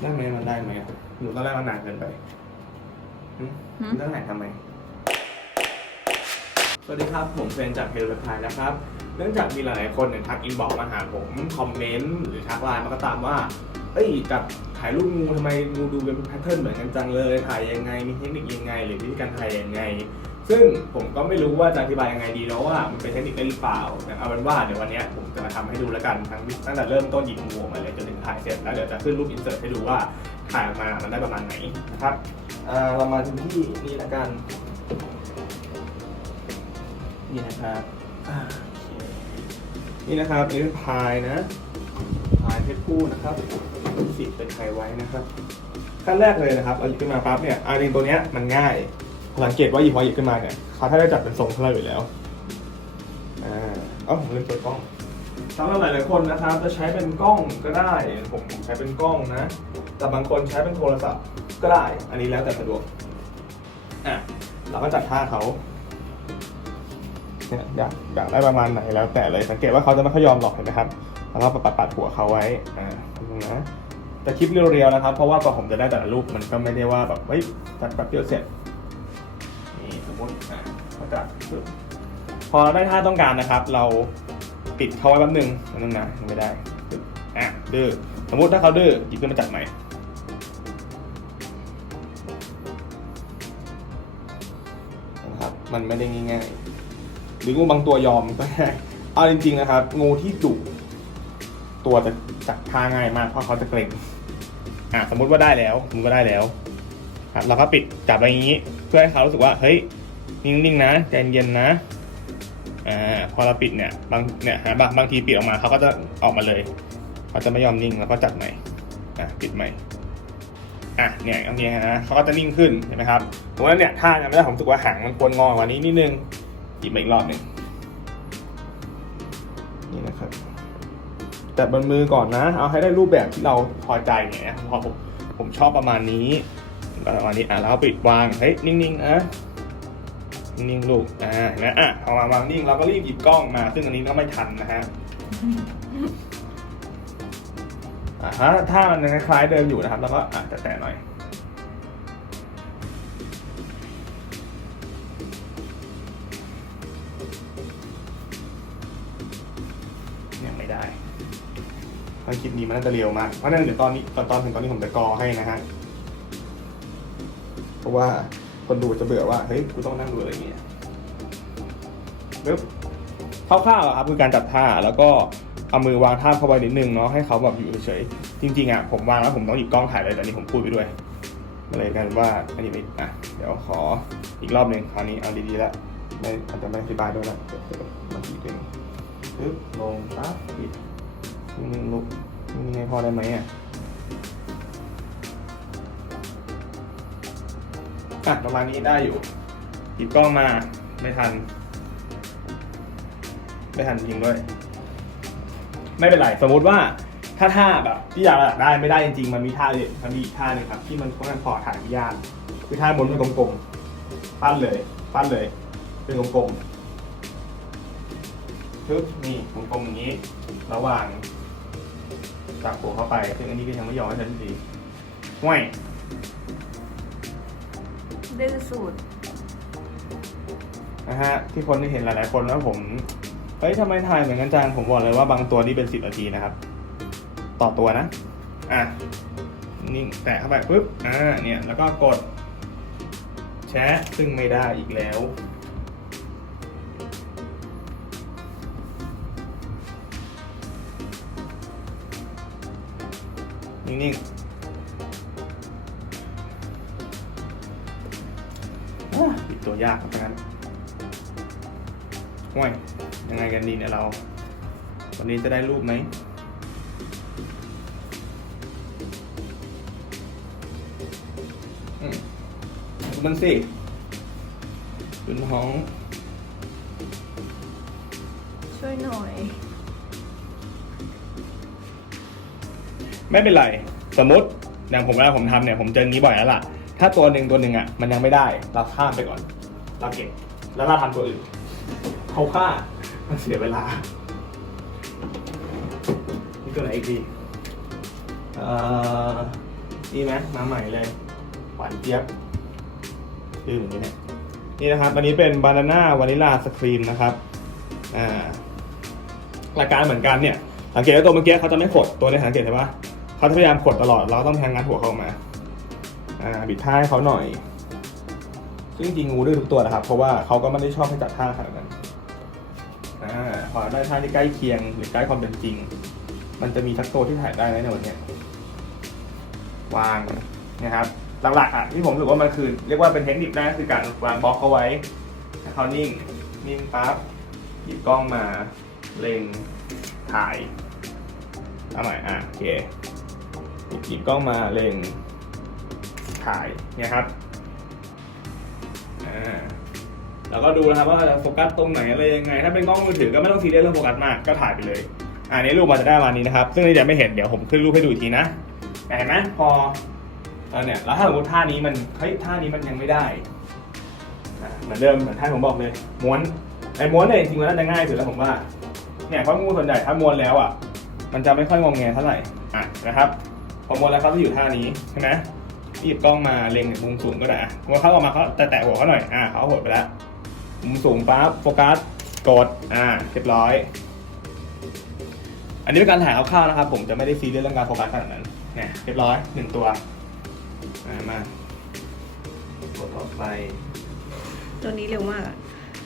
ได้ไหมมันได้ไหมอะหนูต้องแรกมันนานเกินไปหึหึเรื่องไหนทำไม สวัสดีครับ ผมเฟรนจากเพจเว็บไทยนะครับ เนื่องจากมีหลายๆคนเนี่ยทักอินบ็อกมาหาผมคอมเมนต์หรือทักไลน์มาก็ตามว่า เอ้ยกับถ่ายรูปงูทำไมงูดูเป็นแพทเทิร์นเหมือนกันจังเลย ถ่ายยังไง มีเทคนิคยังไง หรือวิธีการถ่ายยังไง ซึ่งผมก็ไม่รู้ว่าจะอธิบายยังไงดีเนาะว่ามันเป็นเทคนิคได้หรือเปล่าแต่เอาเป็นว่าเดี๋ยววันเนี้ยผมจะมาทำให้ดูแล้วกันทั้งตั้งแต่เริ่มต้นหยิบงูออกมาเลยจนถึงถ่ายเสร็จแล้วเดี๋ยวจะขึ้นรูปอินเสิร์ตให้ดูว่าถ่ายออกมามันได้ประมาณไหนนะครับอ่าเรามาที่นี่แล้วกันนี่นะครับอ่าโอเคนี่นะครับนี่เป็นพายนะพายเพชรผู้นะครับสีเป็นไทยไว้นะครับขั้นแรกเลยนะครับเราหยิบขึ้นมาปั๊บเนี่ยอันนี้ตัวเนี้ยมันง่าย สังเกตว่าหยิบพอหยิบขึ้นมาเนี่ยเขาถ้าได้จัดเป็นทรงของเราอยู่แล้วอ่าเอ้าผมลืมเปิดกล้องสำหรับหลายๆคนนะครับจะใช้เป็นกล้องก็ได้ ผมผมใช้เป็นกล้องนะ แต่บางคนใช้เป็นโทรศัพท์ก็ได้ อันนี้แล้วแต่สะดวกอะเราก็จัดท่าเขาเนี่ยอยากอยากได้ประมาณไหนแล้วแต่เลย สังเกตว่าเขาจะไม่ค่อยยอมหรอกเห็นไหมครับแล้วก็ปัดปัดหัวเขาไว้อ่านะแต่คลิปเรียวๆนะครับ เพราะว่ากว่าผมจะได้แต่ละรูปมันก็ไม่ได้ว่าแบบเฮ้ยจัดแป๊บเดียวเสร็จ พอเราได้ท่าต้องการนะครับ เราปิดเขาไว้แป๊บนึงแป๊บนึงนะยังไม่ได้อะดื้อสมมติถ้าเขาดื้อหยิบขึ้นมาจัดใหม่นะครับมันไม่ได้ง่ายๆหรืองูบางตัวยอมก็ได้เอาจริงๆนะครับ งูที่ดุตัวจะจับท่าง่ายมากเพราะเขาจะเกร็งอะสมมุติว่าได้แล้วสมมติว่าได้แล้วครับเราก็ปิดจับไรอย่างนี้ เพื่อให้เขารู้สึกว่าเฮ้ย นิ่งๆนะใจเย็นๆนะอ่าพอเราปิดเนี่ยบางเนี่ยบางบางทีปิดออกมาเขาก็จะออกมาเลยเขาจะไม่ยอมนิ่งแล้วก็จัดใหม่อะปิดใหม่อะเนี่ยอันนี้นะเขาก็จะนิ่งขึ้นเห็นไหมครับตรงนั้นเนี่ยท่าเนี่ยไม่ได้ผมรู้สึกว่าหางมันควรงอกว่านี้นิดนึงหยิบมาอีกรอบหนึ่งนี่นะครับแต่บนมือก่อนนะ เอาให้ได้รูปแบบที่เราพอใจเนี่ยพอผมผมชอบประมาณนี้ประมาณนี้อะแล้วปิดวางเฮ้ยนิ่งๆนะ นิ่งๆลูก อ่านไหมอะพอมาวางนิ่งเราก็รีบหยิบกล้องมา ซึ่งอันนี้ก็ไม่ทันนะฮะอะถ้าถ้ามันคล้ายๆเดิมอยู่นะครับ แล้วก็อะแตะๆหน่อย ยังไม่ได้ถ้าคลิปนี้มันน่าจะเร็วมาก เพราะฉะนั้นเดี๋ยวตอนนี้ตอนตอนถึงตอนนี้ผมจะกอให้นะฮะ เพราะว่า คนดูจะเบื่อว่าเฮ้ยกูต้องนั่งดูอะไรอย่างเงี้ยปึ๊บคร่าวๆอะครับคือการจัดท่าแล้วก็เอามือวางท่าเข้าไปนิดนึงเนาะให้เขาแบบอยู่เฉยๆจริงๆอะผมวางแล้วผมต้องหยิบกล้องถ่ายเลยแต่นนี้ผมพูดไปด้วยมาเลยกันว่าอันนี้ไม่อะเดี๋ยวขออีกรอบหนึ่งคราวนี้เอาดีๆแล้วไม่อาจจะไม่อธิบายด้วยนะเดี๋ยวมาทีเดียวปึ๊บลงปั๊บปิดนิ่งลุกนิ่ให้พอได้ไหมอะ อะประมาณนี้ได้อยู่หยิบกล้องมาไม่ทัน ไม่ทันจริงด้วย ไม่เป็นไร สมมุติว่าถ้าท่าแบบที่อยากได้ไม่ได้จริงๆ มันมีท่าเลยมันมีอีกท่าหนึงครับ ที่มันค่อนข้างพอถ่ายยากคือท่าบนเป็นกลมๆปั้นเลยปั้นเลย เป็นกลมๆปึ๊บนี่กลมๆอย่างนี้ ระหว่างจับหัวเข้าไปซึ่งอันนี้ก็ยังไม่ยอมให้ทันทีห่วย ดื้อสูตรนะฮะที่คนที่เห็นหลายๆคนว่าผมเฮ้ยทำไมถ่ายเหมือนกันจังผมบอกเลยว่าบางตัวนี่เป็นสิบนาทีนะครับ ต่อตัวนะ อะนิ่งแตะเข้าไปปุ๊บอ่าเนี่ยแล้วก็กด แชะซึ่งไม่ได้อีกแล้วนิ่งๆ ตัวยากครับทั้งนั้นห่วยยังไงกันดีเนี่ยเรา วันนี้จะได้รูปไหมอืมดูมันสิดูท้อง ช่วยหน่อย ไม่เป็นไร สมมติอย่างผมเวลาผมทำเนี่ย ผมเจออย่างนี้บ่อยแล้วล่ะ ถ้าตัวหนึ่งตัวหนึ่งอะ มันยังไม่ได้ เราข้ามไปก่อน เราเก็บแล้วเราทำตัวอื่นเขาฆ่ามันเสียเวลา นี่ตัวไหนอีกดีเอ่อนี่นะมาใหม่เลยหวานเจี๊ยบชื่ออย่างนี้เนี่ยนี่นะครับ อันนี้เป็นบานาน่าวานิลาสครีมนะครับอ่าหลักการเหมือนกันเนี่ยสังเกตว่าตัวเมื่อกี้เขาจะไม่ขดตัวในสังเกตใช่ปะเขาจะพยายามขดตลอด เราต้องแทงงัดหัวเขาออกมา อ่าบิดท่าให้เขาหน่อย ซึ่งจริงงูดื้อทุกตัวนะครับ เพราะว่าเขาก็ไม่ได้ชอบให้จัดท่าขนาดนั้นอ่าพอได้ท่าที่ใกล้เคียงหรือใกล้ความเป็นจริง มันจะมีทักตัวที่ถ่ายได้ในวันนี้วางนะครับหลักๆอะที่ผมรู้สึกว่ามันคือเรียกว่าเป็นเทคนิคนะคือการวางบล็อกเขาไว้เขานิ่งนิ่งปั๊บหยิบกล้องมาเล็งถ่ายเอาใหม่อะโอเคหยิบกล้องมาเล็งถ่ายเนี่ยครับ แล้วก็ดูนะครับว่าจะโฟกัสตรงไหนอะไรยังไง ถ้าเป็นกล้องมือถือก็ไม่ต้องซีเรียสเรื่องโฟกัสมากก็ถ่ายไปเลยอันนี้รูปมันจะได้ประมาณนี้นะครับ ซึ่งนนี้จะไม่เห็นเดี๋ยวผมขึ้นรูปให้ดูอีกทีนะเห็นไหมพอเออเนี่ยแล้วถ้าสมมติท่านี้มันเฮ้ยท่านี้มันยังไม่ได้เหมือนเดิมเหมือนท่านผมบอกเลยม้วนไอ้ม้วนเนี่ยจริงๆมันน่าจะง่ายสุดแล้วผมว่าเนี่ยเพราะงูส่วนใหญ่ถ้าม้วนแล้วอะ มันจะไม่ค่อยงองแงเท่าไหร่อะนะครับพอม้วนแล้วเขาจะอยู่ท่านี้ใช่ไหมหยิบกล้องมาเล็งมุมสูงก็ได้อะพอเขาออกมาเขาแตะหัวเขาหน่อยอะเขาหดไปแล้ว มุมสูงปั๊บโฟกัสกดอ่าเรียบร้อย อันนี้เป็นการถ่ายคร่าวๆนะครับ ผมจะไม่ได้ซีเรียสเรื่องการโฟกัสขนาดนั้นเนี่ยเรียบร้อยหนึ่งตัวอ่ามากดต่อไป ตัวนี้เร็วมากอะ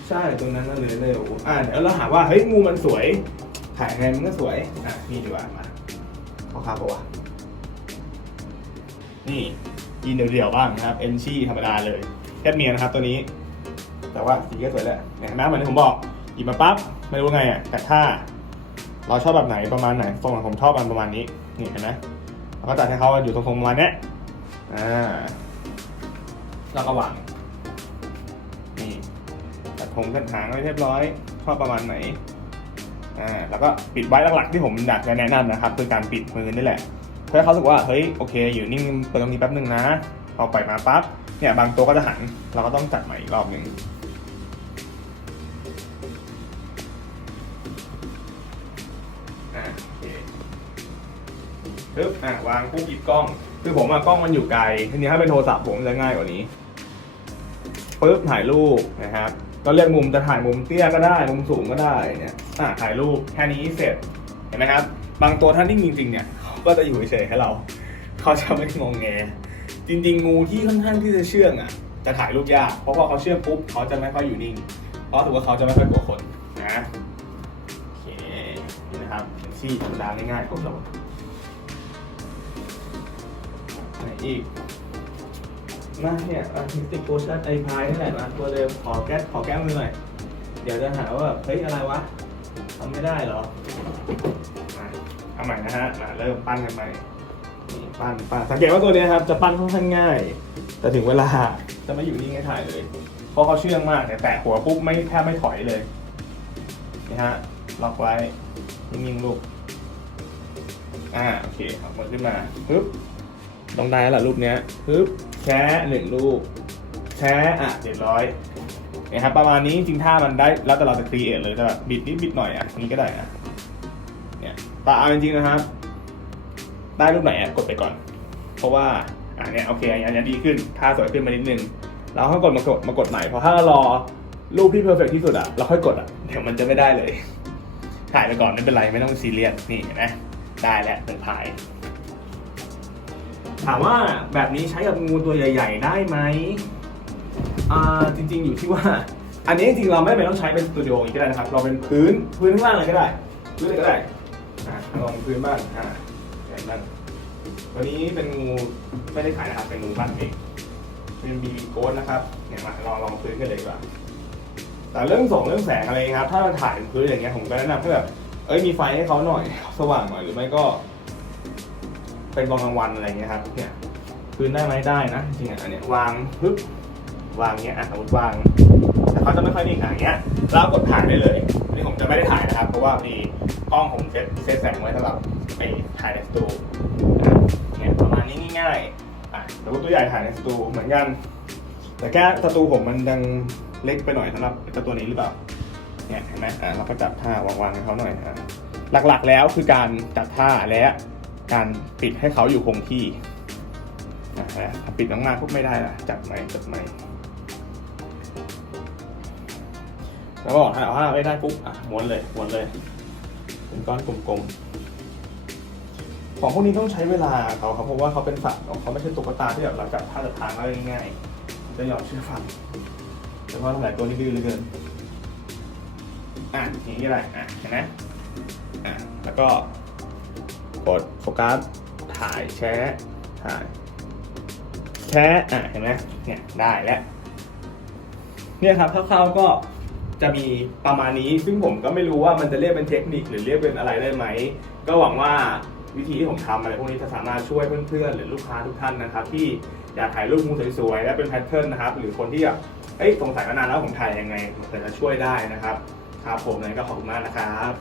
ใช่ตัวนั้นน่ะเลยเร็วอ่าเดี๋ยวเราหาว่าเฮ้ยงูมันสวย ถ่ายไงมันก็สวยอะนี่ดีกว่ามาเข้าครับปะวะนี่ยีนเดี่ยวๆบ้างนะครับเอ็นชี่ธรรมดาเลยแคทเมียนะครับตัวนี้ แต่ว่าสีก็สวยแหละเนี่ยเห็นไหมเหมือนที่ผมบอกหยิบมาปั๊บไม่รู้ไงอะแต่ถ้าเราชอบแบบไหนประมาณไหนทรงของผมชอบกันประมาณนี้นี่เห็นไหมเราก็จัดให้เขาอยู่ทรงๆประมาณนี้อ่าแล้วก็วางนี่ตัดผมตัดหางไว้เรียบร้อยชอบประมาณไหนอ่าแล้วก็ปิดไว้หลักๆที่ผมอยากจะแนะนำนะครับคือการปิดมือนี่แหละเพื่อให้เขาสึกว่าเฮ้ยโอเค อยู่นิ่งเปิดตรงนี้แป๊บนึงนะพอปล่อยมาปั๊บเนี่ยบางตัวก็จะหันเราก็ต้องจัดใหม่อีกรอบหนึ่ง ปึ๊บอะวางปุ๊บหยิบกล้อง คือผมอะกล้องมันอยู่ไกลทีนี้ถ้าเป็นโทรศัพท์ผมจะง่ายกว่านี้ปึ๊บถ่ายรูปนะครับก็เลือกมุมจะถ่ายมุมเตี้ยก็ได้ มุมสูงก็ได้เนี่ยอะถ่ายรูปแค่นี้เสร็จเห็นไหมครับ บางตัวท่านนิ่จริงๆเนี่ยก็จะอยู่เฉยๆให้เรา เขาจะไม่งงแงจริงๆ งูที่ค่อนข้างที่จะเชื่องอะ จะถ่ายรูปยาก เพราะพอเขาเชื่องปุ๊บเขาจะไม่ค่อยอยู่นิ่ง เพราะถือว่าเขาจะไม่ค่อยกลัวคนนะโอเคนี่นะครับเป็นซี่ธรรมดาง่ายๆผมเราไอีกมาเนี่ยอาร์ติสติกโพชั่นไอพายนี่แหละนะตัวเดิมขอแก้ขอแก้มือหน่อย เดี๋ยวจะหาว่าแบบเฮ้ยอะไรวะทำไม่ได้เหรอมาเอาใหม่นะฮะมาเริ่มปั้นกันใหม่นี่ปั้นปั้นสังเกตว่าตัวเนี้ยครับจะปั้นค่อนข้างง่าย แต่ถึงเวลาจะไม่อยู่นิ่งให้ถ่ายเลยเพราะเขาเชื่องมากเนี่ยแตะหัวปุ๊บไม่แทบไม่ถอยเลยนี่ฮะล็อกไว้นิ่งๆลูกอ่าโอเคเอามือขึ้นมาปึ๊บ ต้องได้แล้วล่ะรูปเนี้ยปึ๊บแชะหนึ่งลูกแชะอะเรียบร้อยนะครับประมาณนี้จริงๆถ้ามันได้แล้วแต่เราจะครีเอทเลยแต่แบบบิดนิดบิดหน่อยอะนี้ก็ได้อะเนี่ยแต่เอาจริงๆนะครับ ได้รูปไหนอะกดไปก่อน เพราะว่าอะเนี่ยโอเคอันนี้ดีขึ้นท่าสวยขึ้นมานิดนึงเราค่อยกดมากดมากดใหม่เพราะถ้ารอรูปที่เพอร์เฟกที่สุดอะเราค่อยกดอะเดี๋ยวมันจะไม่ได้เลย ถ่ายไปก่อนไม่เป็นไรไม่ต้องซีเรียสนี่เห็นไหมได้แล้วเปิดถ่าย ถามว่าแบบนี้ใช้กับงูตัวใหญ่ ๆ ได้ไหมอ่าจริงๆอยู่ที่ว่า อันนี้จริงๆเราไม่จำเป็นต้องใช้เป็นสตูดิโออย่างนี้ก็ได้นะครับ เราเป็นพื้นพื้นข้างล่างเลยก็ได้ พื้นเลยก็ได้อ่าลองพื้นบ้างอ่าแบบนั้นวันนี้เป็นงูไม่ได้ขายนะครับเป็นงูบ้านเองเป็นบีโกสนะครับเนี่ยมาลองลองพื้นกันเลยดีกว่าแต่เรื่องส่งเรื่องแสงอะไรครับ ถ้าเราถ่ายพื้นอย่างเงี้ยผมก็แนะนำให้แบบเอ้ยมีไฟให้เขาหน่อย สว่างหน่อยหรือไม่ก็ เป็นตอนกลางวันอะไรเงี้ยครับเนี่ยพื้นได้ไหมได้นะจริงๆอะอันเนี้ยวางปึ๊บวางเงี้ยอะสมมติวางแต่เขาจะไม่ค่อยนิ่งอะอย่างเงี้ยแล้วกดถ่ายได้เลยอันนี้ผมจะไม่ได้ถ่ายนะครับ เพราะว่ามีกล้องผมเซตเซตแสงไว้สำหรับไปถ่ายในสตูนะเนี่ยประมาณนี้ง่ายๆอะแต่ว่าตัวใหญ่ถ่ายในสตูเหมือนกัน แต่แค่สตูผมมันดังเล็กไปหน่อยสำหรับเจ้าตัวนี้หรือเปล่าเนี่ยเห็นไหมอ่าเราก็จับท่าวางๆให้เขาหน่อยอ่าหลักๆแล้วคือการจับท่าและ การปิดให้เขาอยู่คงที่อะนะปิดมากๆพวกไม่ได้ละจับไหม่จับไหม่แล้วก็ถ้าเอาไม่ได้ปุ๊บอะม้วนเลยม้วนเลยเป็นก้อนกลมๆ ของพวกนี้ต้องใช้เวลาเขาครับเพราะว่าเขาเป็นสัตว์เขาไม่ใช่ตุ๊กตาที่แบบเราจับท่าจะทางได้ง่ายๆจะยอมเชื่อฟังแต่ว่าหลายตัวนี่ดื้อเหลือเกินอะอย่างนี้อะไรอะเห็นไหมอะแล้วก็ กดโฟกัสถ่ายแชะถ่ายแชะอะเห็นไหมเนี่ยได้แล้วเนี่ยครับคร่าวๆก็จะมีประมาณนี้ ซึ่งผมก็ไม่รู้ว่ามันจะเรียกเป็นเทคนิคหรือเรียกเป็นอะไรได้ไหม ก็หวังว่าวิธีที่ผมทำอะไรพวกนี้จะสามารถช่วยเพื่อนๆ หรือลูกค้าทุกท่านนะครับ ที่อยากถ่ายรูปมุมสวยๆ และเป็นแพทเทิร์นนะครับ หรือคนที่แบบเอ้ยสงสัยมานานแล้วผมถ่ายยังไงผมจะช่วยได้นะครับ ครับผมเลยก็ขอบคุณมากนะครับ